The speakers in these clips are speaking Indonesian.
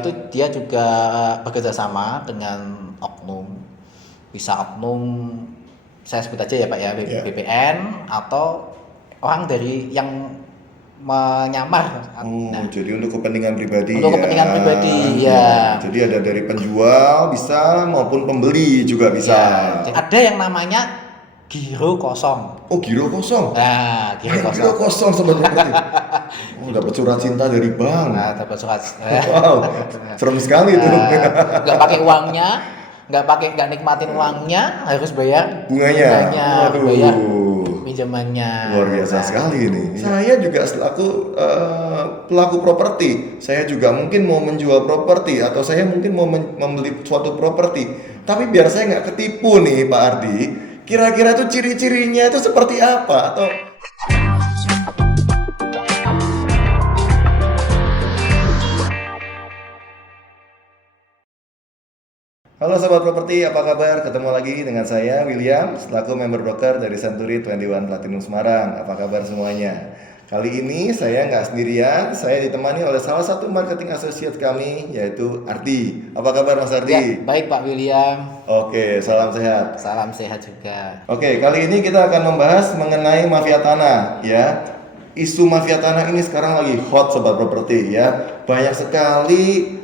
Itu dia juga bekerja sama dengan oknum, bisa oknum, saya sebut aja ya Pak ya, Ya. BPN atau orang dari yang menyamar. Oh, Nah, jadi untuk kepentingan pribadi untuk ya. kepentingan pribadi Ya. ya. Jadi ada dari penjual bisa maupun pembeli juga bisa. Ya, ada yang namanya giro kosong. Oh, giro kosong. Nah, giro Main giro kosong. kosong sobat properti. Oh, Gitu. dapat surat cinta dari bank. Nah, dapat surat. Wow, serem sekali itu. Nggak pakai uangnya, nggak nikmatin uangnya, harus bayar Bunganya. bunganya, harus bayar Waduh. pinjamannya. Luar biasa Nah, sekali gitu. ini. Saya juga selaku pelaku properti, saya juga mungkin mau menjual properti atau saya mungkin mau membeli suatu properti. Tapi biar saya nggak ketipu nih Pak Ardi, kira-kira tuh ciri-cirinya itu seperti apa? Atau halo Sobat Properti, apa kabar? Ketemu lagi dengan saya, William, selaku member broker dari Century 21 Platinum Semarang. Apa kabar semuanya? Kali ini saya nggak sendirian, saya ditemani oleh salah satu marketing associate kami, yaitu Ardi. Apa kabar Mas Ya, Ardi? baik Pak William. Oke, salam sehat. Salam sehat juga. Oke, kali ini kita akan membahas mengenai mafia tanah, ya. Isu mafia tanah ini sekarang lagi hot Sobat Properti, ya. Banyak sekali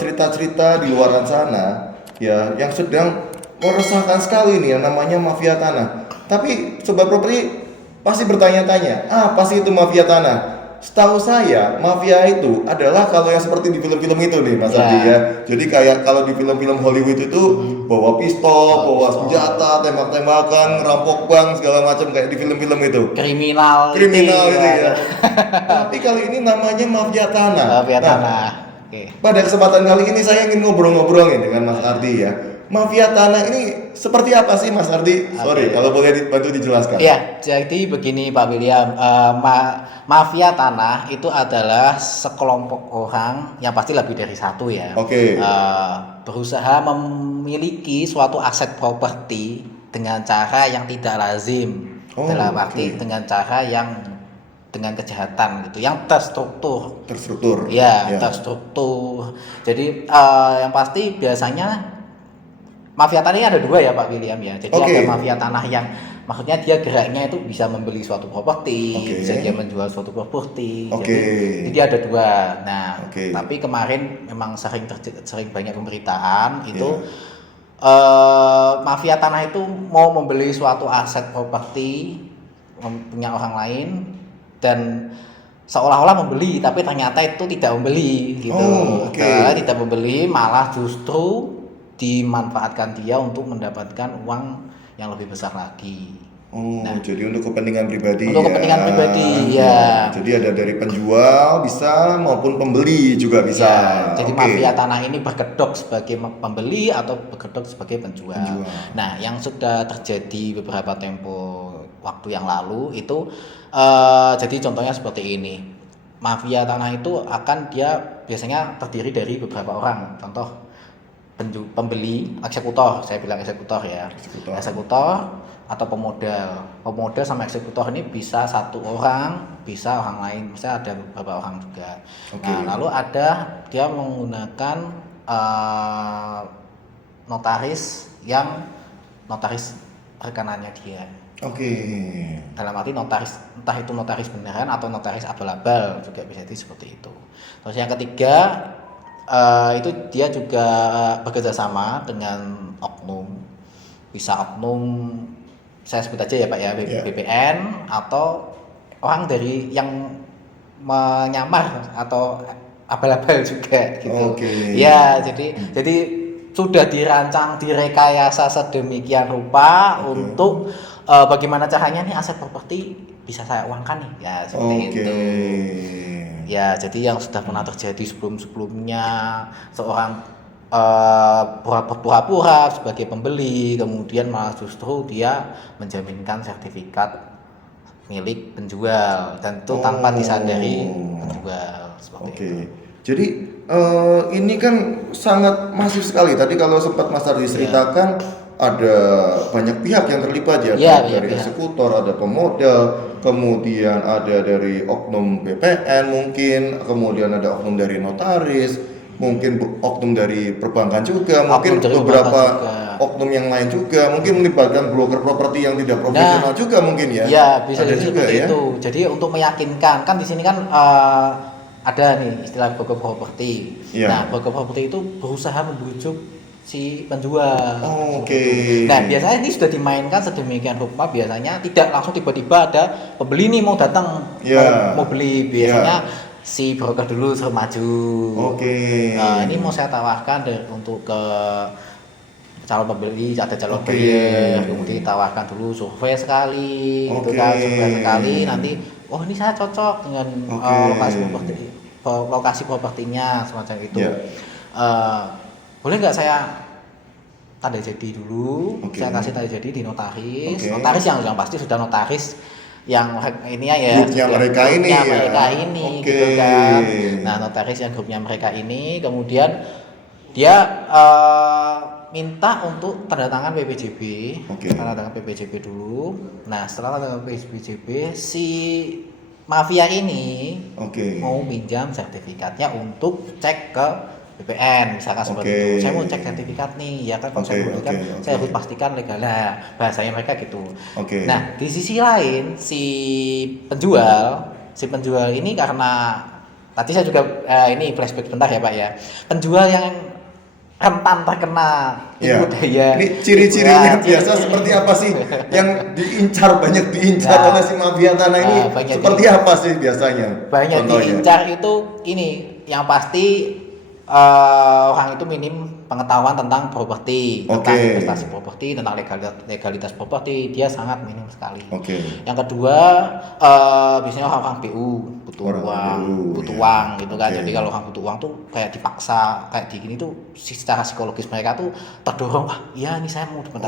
cerita-cerita di luaran sana, ya, yang sedang meresahkan sekali nih yang namanya mafia tanah. Tapi Sobat Properti pasti bertanya-tanya, apa sih itu mafia tanah? Setahu saya, mafia itu adalah kalau yang seperti di film-film itu nih, Mas Ya. Adi ya. Jadi kayak kalau di film-film Hollywood itu bawa pistol, bawa senjata, tembak-tembakan, rampok bank segala macam kayak di film-film itu. Kriminal Kriminal itu, gitu ya. Tapi kali ini namanya mafia tanah. mafia Nah, tanah. Oke. pada kesempatan kali ini saya ingin ngobrol-ngobrol nih dengan Mas Ardi ya. Mafia tanah ini seperti apa sih Mas Ardi? Sorry, kalau boleh dibantu dijelaskan. Ya, jadi begini Pak William, mafia tanah itu adalah sekelompok orang yang pasti lebih dari satu ya, Oke. berusaha memiliki suatu aset properti dengan cara yang tidak lazim, Oh, dalam oke. arti dengan cara yang dengan kejahatan gitu, yang terstruktur. Terstruktur. Ya, Ya. terstruktur. Jadi yang pasti biasanya mafia tanah ini ada dua ya Pak William ya. Jadi Oke. ada mafia tanah yang maksudnya dia geraknya itu bisa membeli suatu properti, Oke. bisa dia menjual suatu properti. Oke. Jadi ada dua. Nah, Oke. tapi kemarin memang sering banyak pemberitaan itu mafia tanah itu mau membeli suatu aset properti punya orang lain dan seolah-olah membeli tapi ternyata itu tidak membeli gitu. Oh, oke. Ternyata tidak membeli, malah justru dimanfaatkan dia untuk mendapatkan uang yang lebih besar lagi. Oh, Nah, jadi untuk kepentingan pribadi untuk ya. kepentingan pribadi ya. Jadi ada dari penjual bisa maupun pembeli juga bisa. Ya, jadi Oke. mafia tanah ini berkedok sebagai pembeli atau berkedok sebagai penjual. Penjual. Nah, yang sudah terjadi beberapa tempo waktu yang lalu itu jadi contohnya seperti ini. Mafia tanah itu akan dia biasanya terdiri dari beberapa orang. Contoh pembeli, eksekutor, saya bilang eksekutor ya. Eksekutor atau pemodal sama eksekutor ini bisa satu orang, bisa orang lain, bisa ada beberapa orang juga. Oke. Nah, lalu ada dia menggunakan notaris rekanannya dia. Oke. Dalam arti notaris, entah itu notaris beneran atau notaris abal-abal juga bisa jadi seperti itu. Terus yang ketiga itu dia juga bekerja sama dengan oknum, bisa oknum, saya sebut aja ya Pak ya, BPN atau orang dari yang menyamar atau abal-abal juga gitu. Oke. Ya, jadi sudah dirancang, direkayasa sedemikian rupa untuk bagaimana caranya nih aset properti bisa saya uangkan nih, ya seperti Oke. itu. Ya, jadi yang sudah pernah terjadi sebelumnya seorang pura-pura sebagai pembeli, kemudian malah justru dia menjaminkan sertifikat milik penjual dan itu tanpa disadari penjual seperti itu. Oke. Jadi ini kan sangat masif sekali. Tadi kalau sempat Mas Ardi ceritakan ada banyak pihak yang terlibat ya, Iya, baik iya, dari pihak. eksekutor, ada pemodal, kemudian ada dari oknum BPN mungkin, kemudian ada oknum dari notaris, mungkin oknum dari perbankan juga, Oknum mungkin dari perbankan beberapa juga. oknum yang lain juga, mungkin melibatkan broker properti yang tidak profesional juga mungkin ya. Ya bisa Ada jadi juga seperti ya. itu. Jadi untuk meyakinkan kan di sini kan ada nih istilah broker properti. Iya. Nah, broker properti itu berusaha membujuk si penjual. Oh, Seperti oke. itu. Nah, biasanya ini sudah dimainkan sedemikian rupa, biasanya tidak langsung tiba-tiba ada pembeli nih mau datang Iya. mau beli. Biasanya si broker dulu suruh maju. Oke. Ini mau saya tawarkan untuk ke calon pembeli, ada calon Oke. buyer, kemudian ditawarkan dulu survei sekali, gitu Oke. kan, survei sekali, nanti, oh ini saya cocok dengan Oke. lokasi propertinya semacam itu. Ya. Boleh nggak saya tanda jadi dulu, Oke. saya kasih tanda jadi di notaris, Oke. notaris yang pasti sudah notaris yang ini ya, Grupnya mereka ini ya. mereka ini, Oke. gitu kan. Nah, notaris yang grupnya mereka ini, kemudian dia minta untuk tanda tangan PPJB, Oke. tanda tangan PPJB dulu. Nah, setelah tanda tangan PPJB, si mafia ini Oke. mau pinjam sertifikatnya untuk cek ke BPN, misalkan seperti Oke. itu. Saya mau cek sertifikat nih, ya kan kalau saya Oke, buktikan, oke, saya oke. harus pastikan legal lah, bahasanya mereka gitu. Oke. Nah, di sisi lain si penjual ini karena tadi saya juga ini flashback bentar ya Pak ya. Penjual yang rentan terkena Ya. tipu daya. Ini ciri-cirinya Nah, biasa ciri-ciri. seperti apa sih? Yang banyak diincar Nah, oleh si mafia tanah ini banyak seperti apa sih biasanya? Banyak Contohnya. diincar itu ini yang pasti orang itu minim pengetahuan tentang properti, tentang Oke. investasi properti, tentang legalitas properti, dia sangat minim sekali. Oke. Yang kedua biasanya orang BU butuh Orang uang, BU, butuh ya. uang gitu kan. Oke. Jadi kalau orang butuh uang tuh kayak dipaksa, kayak di gini tuh secara psikologis mereka tuh terdorong, wah iya nih saya mau bentar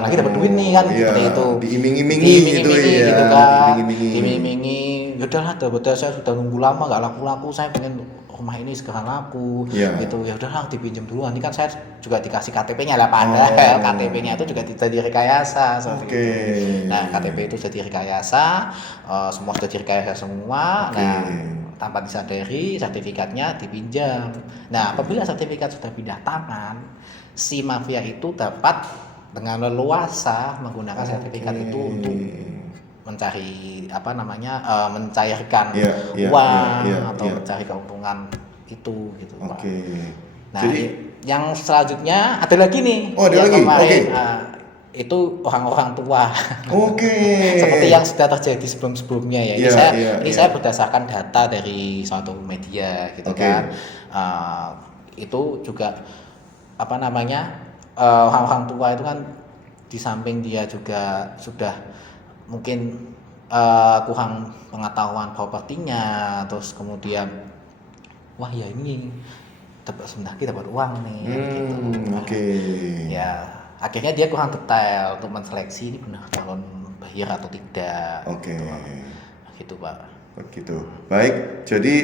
lagi dapat duit nih kan, iya. seperti itu. Diiming-imingi gitu ya. gitu kan. Diiming-imingi. Diiming-imingi. Yaudah lah, saya sudah nunggu lama nggak laku-laku, saya pengen rumah ini segera laku, Iya. gitu. Ya udahlah dipinjam dulu, nanti kan saya juga dikasih KTP-nya lah, padahal KTP-nya itu juga tidak direkayasa seperti Oke. itu. Nah, KTP itu sudah direkayasa, semua sudah direkayasa semua. Oke. Nah, tanpa disadari sertifikatnya dipinjam. Nah, apabila sertifikat sudah pindah tangan, si mafia itu dapat dengan leluasa menggunakan sertifikat itu untuk mencari mencairkan Iya, iya, uang iya, atau iya. mencari keuntungan itu gitu Pak. Oke. Nah, Jadi yang selanjutnya ada lagi nih. Oh, ada yang lagi? kemarin, Oke. itu orang-orang tua. oke. Seperti yang sudah terjadi sebelum-sebelumnya ya. Ini Iya, saya iya, ini iya. saya berdasarkan data dari suatu media gitu Oke. kan. Itu juga orang-orang tua itu kan di samping dia juga sudah mungkin kurang pengetahuan propertinya, terus kemudian wah ya ini sebentar kita dapat uang nih gitu. Oke. Ya akhirnya dia kurang detail untuk menseleksi ini benar calon buyer atau tidak. Oke. Gitu Pak. Begitu. Baik. Jadi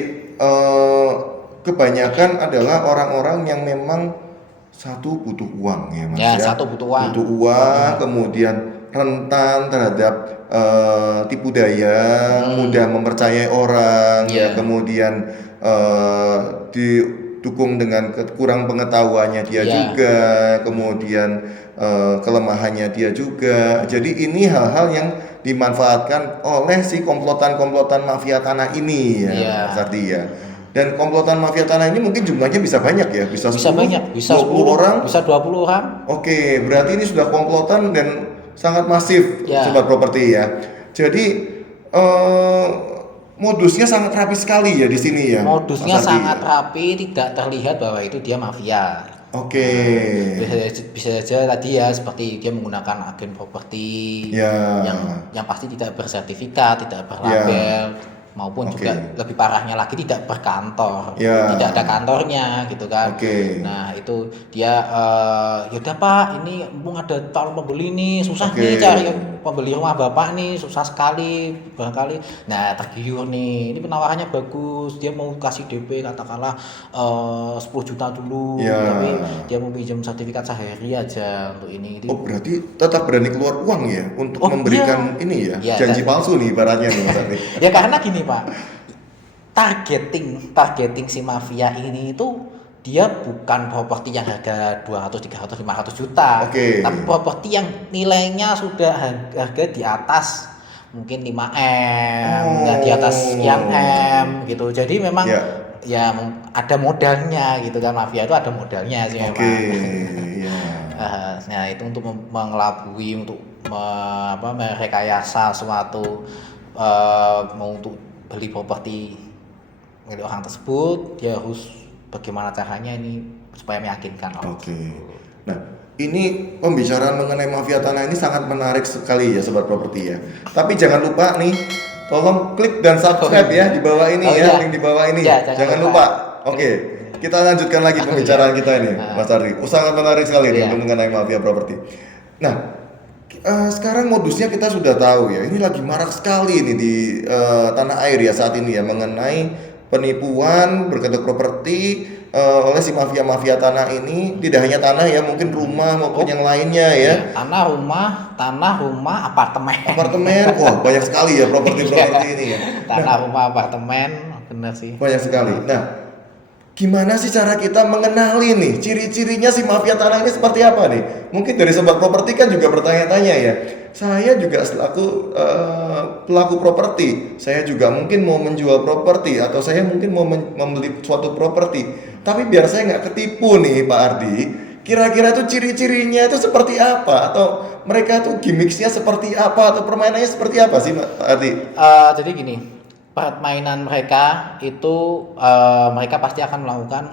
kebanyakan adalah orang-orang yang memang satu butuh uang ya Mas Ya, satu butuh uang. Butuh uang, kemudian rentan terhadap tipu daya, mudah mempercayai orang, Iya. ya, kemudian didukung dengan kurang pengetahuannya dia Iya. juga, kemudian kelemahannya dia juga. Jadi ini hal-hal yang dimanfaatkan oleh si komplotan-komplotan mafia tanah ini ya, Iya. Mas Ardi ya. Dan komplotan mafia tanah ini mungkin jumlahnya bisa banyak ya, bisa 10, Banyak, bisa 20 orang. bisa 20 orang. Oke, berarti ini sudah komplotan dan sangat masif, Ya. sobat properti ya. Jadi modusnya sangat rapi sekali ya di sini ya. Modusnya Mas Ardi, sangat ya? rapi, tidak terlihat bahwa itu dia mafia. Oke. Bisa saja tadi ya seperti dia menggunakan agen properti Ya. yang pasti tidak bersertifikat, tidak berlabel, maupun Oke. juga lebih parahnya lagi tidak berkantor, Ya. tidak ada kantornya gitu kan. Oke. Nah itu dia yaudah Pak, ini mumpung ada calon pembeli nih, susah Oke. nih cari pembeli rumah bapak nih susah sekali barangkali. Nah tergiur nih, ini penawarannya bagus, dia mau kasih DP katakanlah 10 juta dulu, Ya. tapi dia mau pinjam sertifikat sehari aja untuk ini. Oh, berarti tetap berani keluar uang ya untuk Oh, memberikan iya. ini ya, Iya, janji palsu nih ibaratnya nih Mas Ardi. Ya karena gini Pak, targeting si mafia ini itu dia bukan properti yang harga 200, 300, 500 juta, Oke. tapi properti yang nilainya sudah harga di atas mungkin 5M, nggak di atas sekian M gitu. Jadi memang Ya. ya ada modalnya gitu kan, mafia itu ada modalnya sih Oke, memang. ya. Nah itu untuk mengelabui, untuk merekayasa suatu mau untuk beli properti milik orang tersebut, dia harus bagaimana caranya ini supaya meyakinkan orang Oke. tersebut. Nah, ini pembicaraan mengenai mafia tanah ini sangat menarik sekali ya sobat properti ya. Tapi jangan lupa nih, tolong klik dan subscribe ya di bawah ini ya, link di bawah ini. Ya, jangan lupa. Oke. Kita lanjutkan lagi pembicaraan kita ini, Mas Ardi. Sangat menarik sekali nih mengenai mafia properti. Nah, sekarang modusnya kita sudah tahu ya. Ini lagi marak sekali ini di tanah air ya saat ini ya mengenai penipuan berkedok properti oleh si mafia-mafia tanah ini. Tidak hanya tanah ya, mungkin rumah maupun yang lainnya ya. Tanah, rumah, apartemen. Apartemen, wah banyak sekali ya properti-properti ini ya. Tanah, rumah, apartemen, benar sih. Banyak sekali. Nah, gimana sih cara kita mengenali nih ciri-cirinya si mafia tanah ini seperti apa nih? Mungkin dari sobat properti kan juga bertanya-tanya ya. Saya juga selaku pelaku properti, saya juga mungkin mau menjual properti atau saya mungkin mau membeli suatu properti. Tapi biar saya nggak ketipu nih Pak Ardi, kira-kira tuh ciri-cirinya itu seperti apa? Atau mereka tuh gimmicksnya seperti apa? Atau permainannya seperti apa sih Pak Ardi? Jadi gini, permainan mereka itu mereka pasti akan melakukan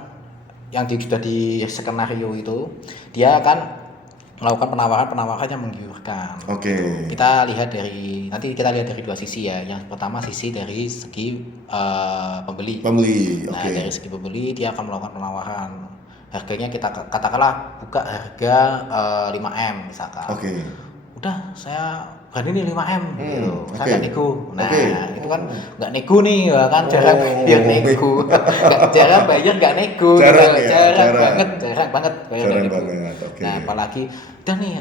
yang sudah di skenario itu, dia akan melakukan penawaran yang menggiurkan. Oke. Nanti kita lihat dari dua sisi ya. Yang pertama sisi dari segi pembeli. Pembeli, Nah, oke. dari segi pembeli dia akan melakukan penawaran. Harganya kita katakanlah buka harga 5M misalkan. Oke. Udah saya berani nih 5M gitu. Saya oke. nggak nego. Nah, Oke. itu kan nggak nego nih ya kan, jarang bayar nego. Jarang bayar nggak nego. Jarang gitu. ya, Jarang banget bayar Jarang nego. banget, oke. Nah, apalagi udah nih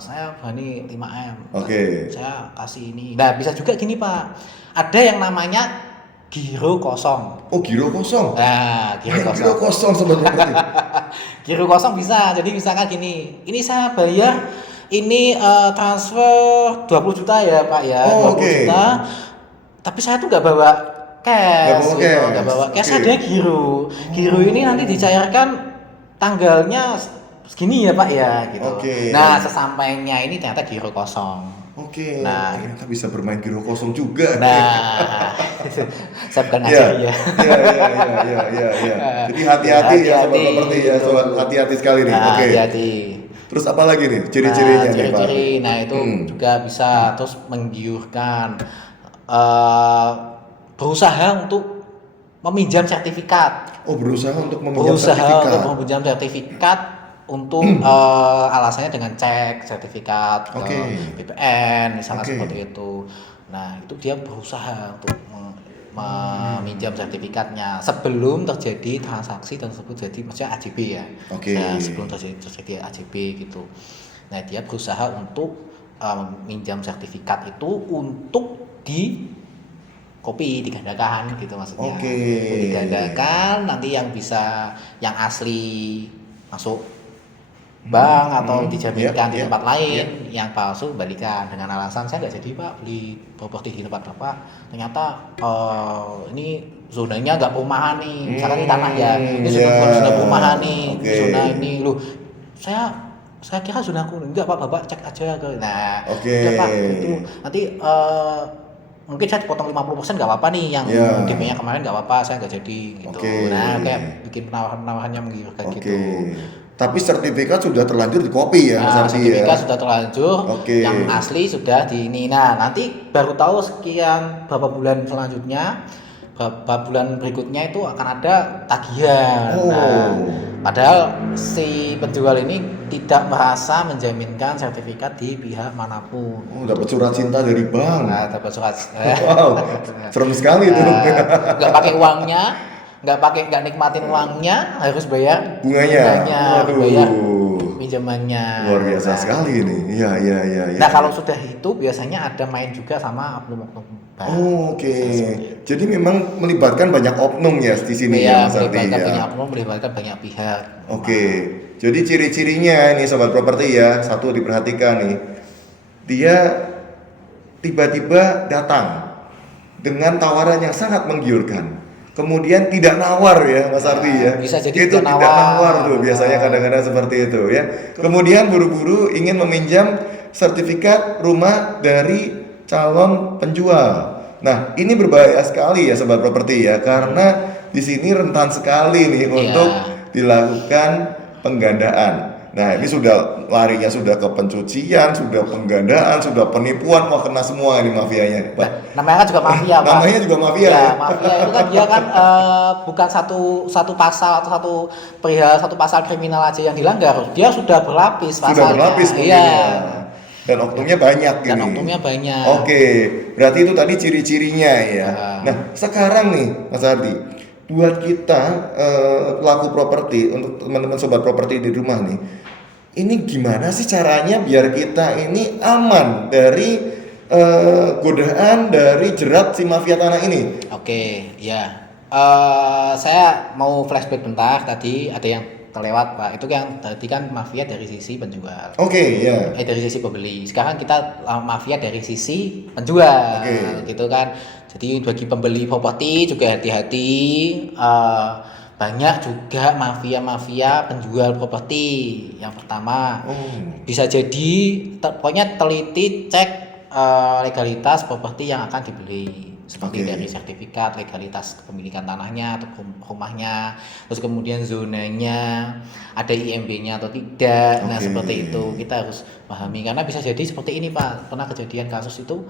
saya berani 5M. Oke. Saya kasih ini. Nah, bisa juga gini, Pak. Ada yang namanya giro kosong. Oh, giro kosong. Nah, giro Giro kosong. kosong sobat properti. Giro kosong bisa. Jadi misalkan gini, ini saya bayar ini transfer 20 juta ya Pak ya, Oh, 20 oke. juta. Tapi saya tuh nggak bawa cash, Nggak bawa cash. nggak bawa cash, Oke. ada giro. Giro ini nanti dicairkan tanggalnya segini ya Pak ya, gitu. Oke. Nah, sesampainya ini ternyata giro kosong. Oke. Nah. Ternyata bisa bermain giro kosong juga. Nah, saya bukan Iya. ngajar ya. Iya. Jadi hati-hati ya sobat Hati-hati. properti ya, sobat hati-hati sekali nih. Nah, Oke. hati-hati. Terus apa lagi nih ciri-cirinya nih Pak? Ciri-ciri, nah itu juga bisa terus menggiurkan berusaha untuk meminjam sertifikat. Oh, berusaha untuk meminjam sertifikat. Untuk meminjam sertifikat untuk alasannya dengan cek sertifikat Oke. BPN misalnya Oke. seperti itu. Nah itu dia berusaha untuk meminjam sertifikatnya sebelum terjadi transaksi tersebut, jadi maksudnya AJB ya. Oke. Nah, sebelum terjadi AJB gitu. Nah dia berusaha untuk meminjam sertifikat itu untuk digandakan gitu maksudnya. Oke. Digandakan, nanti yang bisa yang asli masuk bank atau dijaminkan di Iya, tempat iya, lain, yang palsu balikan dengan alasan saya nggak jadi Pak beli properti di tempat Bapak, ternyata ini zonanya nggak perumahan nih, misalkan ini tanah ya, ini zona perumahan nih, Oke. zona ini loh, saya kira zona kuning, enggak Pak, Bapak cek aja ke, nah Oke. udah Pak itu nanti mungkin saya dipotong 50% nggak apa-apa nih, yang Ya. DP-nya kemarin nggak apa-apa, saya nggak jadi gitu. Oke. Nah kayak bikin penawaran-penawarannya menggiurkan Oke. gitu. Tapi sertifikat sudah terlanjur di copy ya Mas Nah, Ardi ya. sertifikat sudah terlanjur, Oke. yang asli sudah di ini. Nah, nanti baru tahu sekian berapa bulan selanjutnya, berapa bulan berikutnya itu akan ada tagihan. Oh. Nah, Padahal si penjual ini tidak merasa menjaminkan sertifikat di pihak manapun. Oh, dapat surat cinta dari bank. Nah, dapat surat. Wow, serem sekali itu. Nggak pakai uangnya, nggak nikmatin uangnya, harus bayar Bunganya. harus bayar pinjamannya. Luar biasa sekali ini. Iya, iya, iya. Nah, kalau sudah itu biasanya ada main juga sama oknum-oknum bank. Oke. Jadi memang melibatkan banyak oknum ya di sini ya, Mas Ardi melibatkan ya. banyak oknum, melibatkan banyak pihak. Oke. Jadi ciri-cirinya ini sobat properti ya, satu diperhatikan nih. Dia tiba-tiba datang dengan tawaran yang sangat menggiurkan. Kemudian tidak nawar ya Mas Ardi ya. Bisa jadi itu tidak tidak nawar nawar. tuh biasanya kadang-kadang seperti itu ya. Kemudian buru-buru ingin meminjam sertifikat rumah dari calon penjual. Nah, ini berbahaya sekali ya sobat properti ya, karena di sini rentan sekali nih untuk dilakukan penggandaan. Nah, ini sudah larinya sudah ke pencucian, sudah penggandaan, sudah penipuan, wah kena semua ini mafianya, Pak. Namanya kan juga mafia, Pak. Namanya juga mafia ya. Mafia itu kan dia kan bukan satu pasal atau satu pasal kriminal aja yang dilanggar. Dia sudah berlapis pasalnya. Sudah berlapis mungkin Iya. ya. Dan oknumnya banyak Dan ini. oknumnya banyak. Oke, berarti itu tadi ciri-cirinya ya. Nah, sekarang nih Mas Ardi, buat kita pelaku properti, untuk teman-teman sobat properti di rumah nih, ini gimana sih caranya biar kita ini aman dari godaan dari jerat si mafia tanah ini? Oke, ya. Saya mau flashback bentar. Tadi ada yang terlewat, Pak. Itu yang tadi kan mafia dari sisi penjual. Oke, ya. Dari sisi pembeli. Sekarang kita mafia dari sisi penjual, gitu kan. Jadi bagi pembeli properti juga hati-hati. Banyak juga mafia-mafia penjual properti. Yang pertama, bisa jadi pokoknya teliti cek legalitas properti yang akan dibeli, seperti dari sertifikat legalitas kepemilikan tanahnya atau rumahnya, terus kemudian zonanya ada IMB-nya atau tidak. Nah, seperti itu kita harus pahami, karena bisa jadi seperti ini, Pak. Pernah kejadian kasus itu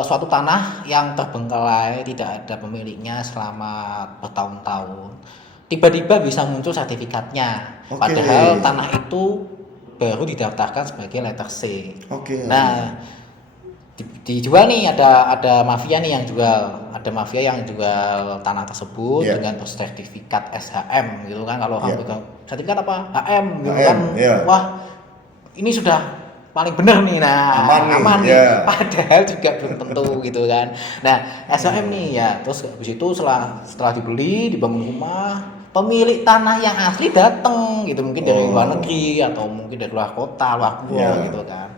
suatu tanah yang terbengkalai, tidak ada pemiliknya selama bertahun-tahun, tiba-tiba bisa muncul sertifikatnya, padahal tanah itu baru didaftarkan sebagai letter C. Nah, dijual nih, ada mafia nih yang jual, ada mafia yang jual tanah tersebut dengan sertifikat SHM gitu kan. Kalau orang pegang sertifikat apa HM gitu kan, wah ini sudah paling benar nih, nah aman nih. Padahal juga belum tentu gitu kan. Nah, SHM nih ya, terus habis itu setelah dibeli, dibangun rumah, pemilik tanah yang asli datang gitu, mungkin dari luar negeri atau mungkin dari luar kota, luar pulau gitu kan.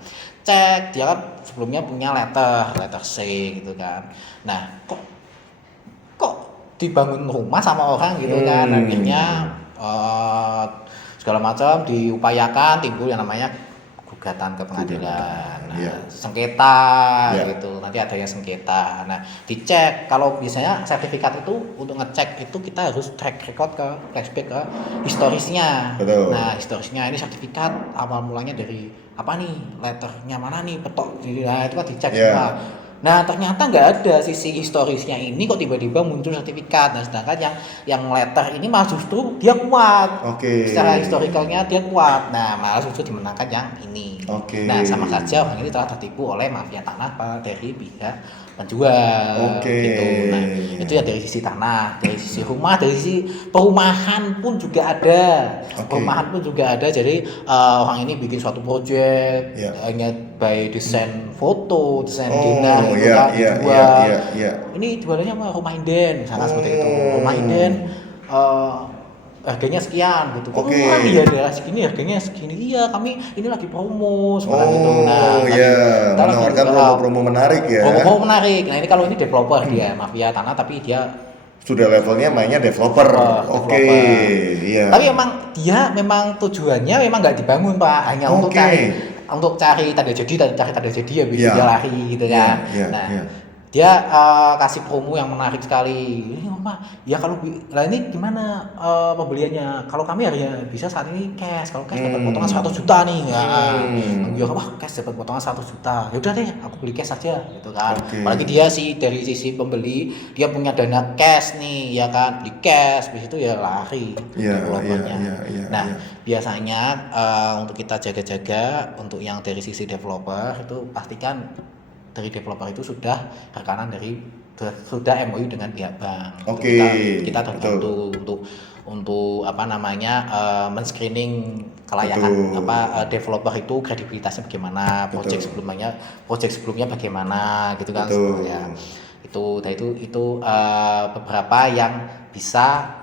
Cek, dia kan sebelumnya punya letter C gitu kan. Nah, kok dibangun rumah sama orang gitu kan. Akhirnya segala macam diupayakan, timbul yang namanya gugatan ke pengadilan. Nah, sengketa gitu. Nanti ada yang sengketa. Nah, dicek. Kalau biasanya sertifikat itu untuk ngecek itu kita harus track record ke flashback ke historisnya. Nah, historisnya ini sertifikat awal mulanya dari apa nih, letternya mana nih, petok. Nah, itu kan dicek semua. Nah, ternyata nggak ada sisi historisnya ini, kok tiba-tiba muncul sertifikat. Nah, sedangkan yang letter ini malah justru dia kuat. Secara historikalnya dia kuat. Nah, malah justru dimenangkan yang ini. Nah, sama saja orang ini telah tertipu oleh mafia tanah dari pihak penjual. Gitu. Nah, itu ya dari sisi tanah, dari sisi rumah, dari sisi perumahan pun juga ada. Perumahan pun juga ada. Jadi orang ini bikin suatu project hanya by desain foto, desain dinner gitu kan, dijual. Ini jualannya sama rumah inden, misalnya seperti itu. Rumah inden harganya sekian gitu. Kok murah ya, daerah segini harganya segini. Iya, kami ini lagi promo seperti itu. Nah, menawarkan promo-promo menarik ya. Promo menarik. Nah, ini kalau ini developer dia, mafia tanah tapi dia sudah levelnya mainnya developer. Tapi memang tujuannya memang nggak dibangun, Pak, hanya untuk cari tanda jadi ya, biar dia lari gitu kan. dia kasih promo yang menarik sekali. Ini rumah, ya kalau lah ini gimana pembeliannya? Kalau kami harusnya bisa saat ini cash. Kalau cash dapat potongan 100 juta nih. Ya, ya wah cash dapat potongan 100 juta. Ya udah deh, aku beli cash aja gitu kan. Oke. Apalagi dia sih dari sisi pembeli, dia punya dana cash nih, ya kan, beli cash, habis itu ya lari Iya, developernya. iya. Nah, biasanya untuk kita jaga-jaga untuk yang dari sisi developer itu pastikan dari developer itu sudah rekanan dari sudah MOU dengan pihak bank. Oke, Kita betul. terbantu untuk apa namanya men-screening kelayakan Betul. developer itu kredibilitasnya bagaimana, Betul. project sebelumnya bagaimana gitu kan Betul. ya. Itu beberapa yang bisa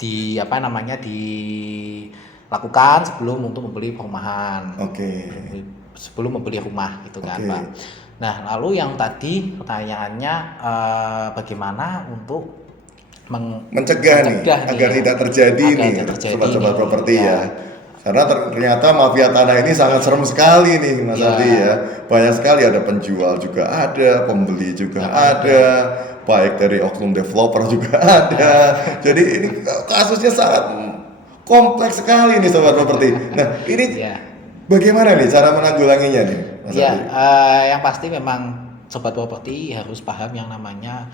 dilakukan sebelum untuk membeli perumahan, Oke. sebelum membeli rumah gitu kan Oke. Pak. Nah lalu yang tadi pertanyaannya bagaimana untuk Mencegah nih agar tidak terjadi agar nih tidak terjadi sobat-sobat nih properti ya. ya. Karena ternyata mafia tanah ini sangat serem sekali nih Mas Ya. Ardi ya. Banyak sekali, ada penjual juga ada, pembeli juga Ya, ada, baik dari oknum developer juga ada. Jadi ini kasusnya sangat kompleks sekali nih sobat properti. Nah, ini Ya. bagaimana nih cara menanggulanginya nih Mas Ya, Ardi? yang pasti memang sobat properti harus paham yang namanya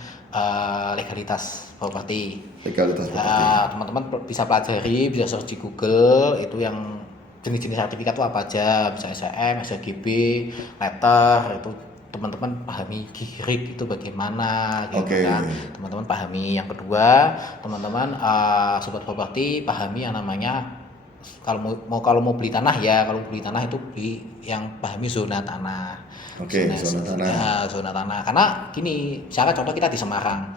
legalitas properti. Legalitas properti. Teman-teman bisa pelajari, bisa search di Google itu yang jenis-jenis sertifikat itu apa aja, bisa SHM, SHGB, letter itu teman-teman pahami GIRIK itu bagaimana gitu Oke. kan. Teman-teman pahami. Yang kedua, teman-teman sobat properti pahami yang namanya kalau mau beli tanah ya, kalau beli tanah itu beli yang pahami zona tanah. Oke, zona tanah. Ya, zona tanah. Karena gini, misalnya contoh kita di Semarang.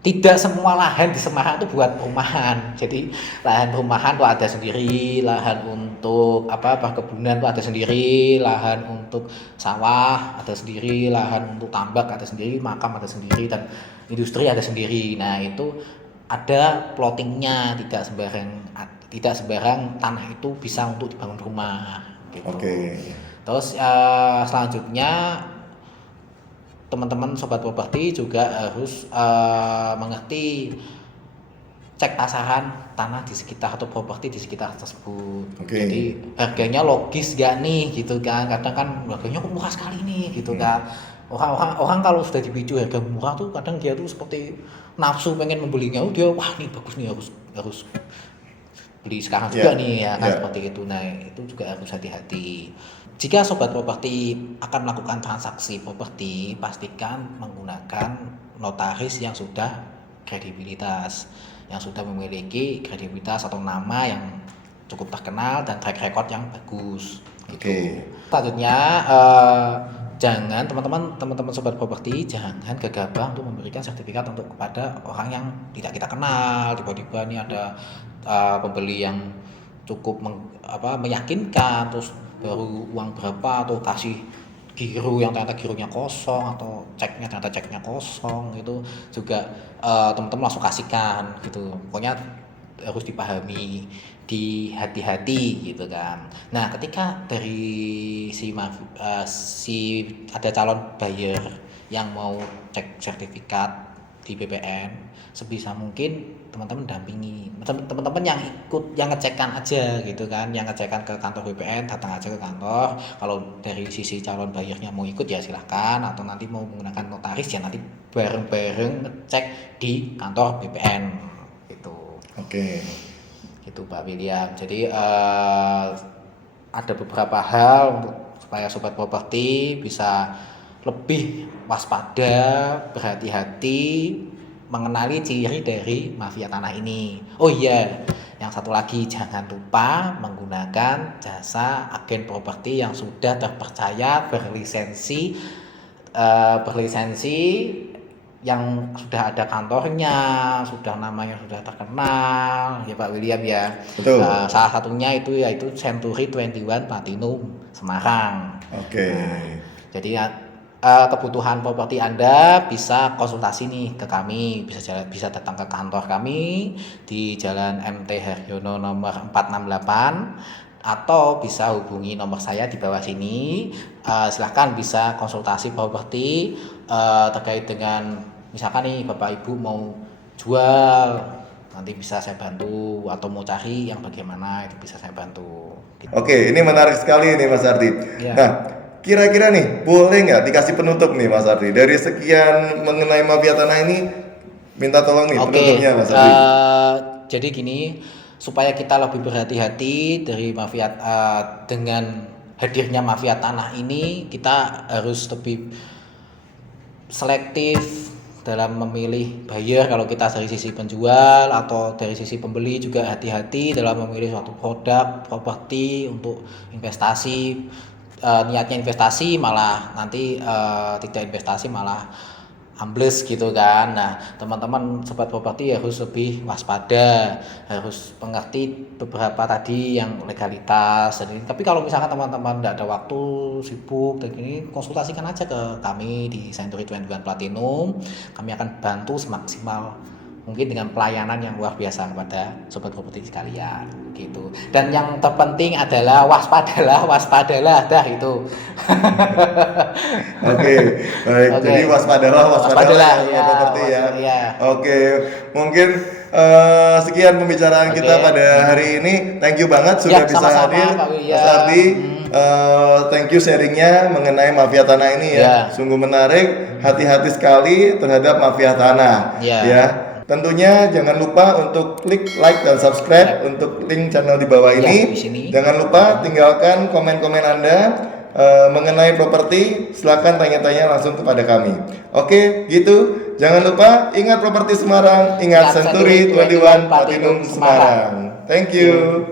Tidak semua lahan di Semarang itu buat perumahan. Jadi lahan perumahan tuh ada sendiri, lahan untuk perkebunan tuh ada sendiri, lahan untuk sawah ada sendiri, lahan untuk tambak ada sendiri, makam ada sendiri, dan industri ada sendiri. Nah, itu ada plottingnya, tidak sembarang tanah itu bisa untuk dibangun rumah gitu. Oke. Terus selanjutnya teman-teman sobat properti juga harus mengerti cek tasaran tanah di sekitar atau properti di sekitar tersebut. Oke. Jadi harganya logis gak nih gitu kan. Kadang kan harganya kok murah sekali nih gitu kan. Orang kalau sudah dipicu harga murah tuh kadang dia tuh seperti nafsu pengen membelinya. Dia wah nih bagus nih, harus beli sekarang juga nih ya kan, seperti itu. Nah itu juga harus hati-hati. Jika sobat properti akan melakukan transaksi properti, pastikan menggunakan notaris yang sudah kredibilitas, yang sudah memiliki kredibilitas atau nama yang cukup terkenal dan track record yang bagus gitu. Selanjutnya jangan teman-teman sobat properti jangan gegabah untuk memberikan sertifikat kepada orang yang tidak kita kenal. Tiba-tiba ini ada pembeli yang cukup meyakinkan, terus baru uang berapa atau kasih giro yang ternyata gironya kosong atau ternyata ceknya kosong, itu juga teman-teman langsung kasihkan gitu. Pokoknya harus dipahami, hati-hati gitu kan. Nah ketika dari si ada calon buyer yang mau cek sertifikat di BPN, sebisa mungkin teman-teman dampingi teman-teman yang ikut, yang ngecekkan aja gitu kan, yang ngecekkan ke kantor BPN, datang aja ke kantor. Kalau dari sisi calon buyernya mau ikut ya silahkan, atau nanti mau menggunakan notaris ya nanti bareng-bareng ngecek di kantor BPN gitu. Oke. Gitu Pak William. Jadi ada beberapa hal untuk supaya sobat properti bisa lebih waspada, berhati-hati, mengenali ciri dari mafia tanah ini. Oh iya, yang satu lagi jangan lupa menggunakan jasa agen properti yang sudah terpercaya, berlisensi yang sudah ada kantornya, sudah namanya sudah terkenal ya Pak William ya. Betul. Salah satunya itu yaitu Century 21 Platinum Semarang. Oke. Jadi kebutuhan properti Anda bisa konsultasi nih ke kami, bisa datang ke kantor kami di Jalan MT Haryono nomor 468 atau bisa hubungi nomor saya di bawah sini. Silahkan bisa konsultasi properti terkait dengan misalkan nih Bapak Ibu mau jual, nanti bisa saya bantu, atau mau cari yang bagaimana itu bisa saya bantu. Gitu. Oke, ini menarik sekali nih Mas Ardi. Ya. Nah, kira-kira nih boleh nggak dikasih penutup nih Mas Ardi dari sekian mengenai mafia tanah ini, minta tolong nih penutupnya Mas Ardi. Jadi gini, supaya kita lebih berhati-hati dari mafia dengan hadirnya mafia tanah ini, kita harus lebih selektif dalam memilih buyer. Kalau kita dari sisi penjual atau dari sisi pembeli juga hati-hati dalam memilih suatu produk properti untuk investasi. Niatnya investasi malah nanti tidak investasi malah ambles gitu kan. Nah, teman-teman sobat properti harus lebih waspada, harus mengerti beberapa tadi yang legalitas. Tapi kalau misalkan teman-teman tidak ada waktu, sibuk dan ini, konsultasikan aja ke kami di Century 21 Platinum. Kami akan bantu semaksimal mungkin dengan pelayanan yang luar biasa kepada sobat properti sekalian gitu. Dan yang terpenting adalah waspadalah dah itu. Oke, baik. Oke. Jadi waspadalah Ya, properti ya. ya. Oke, mungkin sekian pembicaraan kita pada hari ini. Thank you banget sudah Ya, bisa sama-sama, hadir, Pak Widya. Mas Ardi. Thank you sharingnya mengenai mafia tanah ini ya. Ya. Sungguh menarik. Hati-hati sekali terhadap mafia tanah. Ya. Tentunya jangan lupa untuk klik like dan subscribe untuk link channel di bawah ini. Di sini. Jangan lupa tinggalkan komen-komen Anda mengenai properti. Silakan tanya-tanya langsung kepada kami. Oke, gitu. Jangan lupa ingat properti Semarang, ingat Century 21 Platinum Semarang. Thank you.